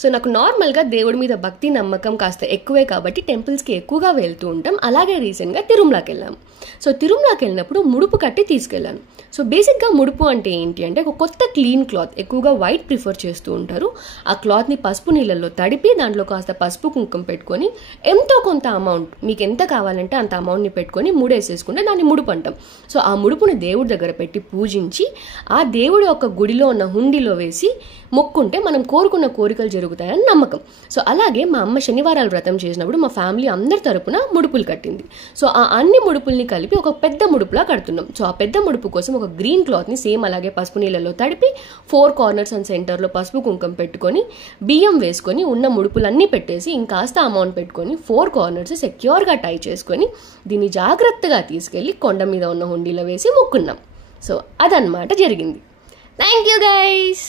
So నాకు నార్మల్గా దేవుడి మీద భక్తి నమ్మకం కాస్త ఎక్కువే కాబట్టి టెంపుల్స్కి ఎక్కువగా వెళ్తూ ఉంటాం. అలాగే రీసెంట్గా తిరుమలకి వెళ్ళాము. సో తిరుమలకి వెళ్ళినప్పుడు ముడుపు కట్టి తీసుకెళ్ళాను. సో బేసిక్గా ముడుపు అంటే ఏంటి అంటే ఒక కొత్త క్లీన్ క్లాత్, ఎక్కువగా వైట్ ప్రిఫర్ చేస్తూ ఉంటారు. ఆ క్లాత్ని పసుపు నీళ్ళల్లో తడిపి దాంట్లో కాస్త పసుపు కుంకుమ పెట్టుకొని ఎంతో కొంత అమౌంట్, మీకు ఎంత కావాలంటే అంత అమౌంట్ని పెట్టుకొని ముడేసేసుకుంటే దాన్ని ముడుపు అంటాం. సో ఆ ముడుపుని దేవుడి దగ్గర పెట్టి పూజించి ఆ దేవుడి యొక్క గుడిలో ఉన్న హుండీలో వేసి మొక్కుంటే మనం కోరుకున్న కోరికలు జరుగుతాయని నమ్మకం. సో అలాగే మా అమ్మ శనివారాలు వ్రతం చేసినప్పుడు మా ఫ్యామిలీ అందరి తరపున ముడుపులు కట్టింది. సో ఆ అన్ని ముడుపుల్ని కలిపి ఒక పెద్ద ముడుపులా కడుతున్నాం. సో ఆ పెద్ద ముడుపు కోసం ఒక గ్రీన్ క్లాత్ని సేమ్ అలాగే పసుపు నీళ్ళలో తడిపి 4 కార్నర్స్ అండ్ సెంటర్లో పసుపు కుంకుమ పెట్టుకొని బియ్యం వేసుకొని ఉన్న ముడుపులన్నీ పెట్టేసి ఇంకాస్త అమౌంట్ పెట్టుకొని 4 కార్నర్స్ సెక్యూర్గా టై చేసుకొని దీన్ని జాగ్రత్తగా తీసుకెళ్ళి కొండ మీద ఉన్న హుండీలో వేసి మొక్కున్నాం. సో అదనమాట జరిగింది. Thank you guys.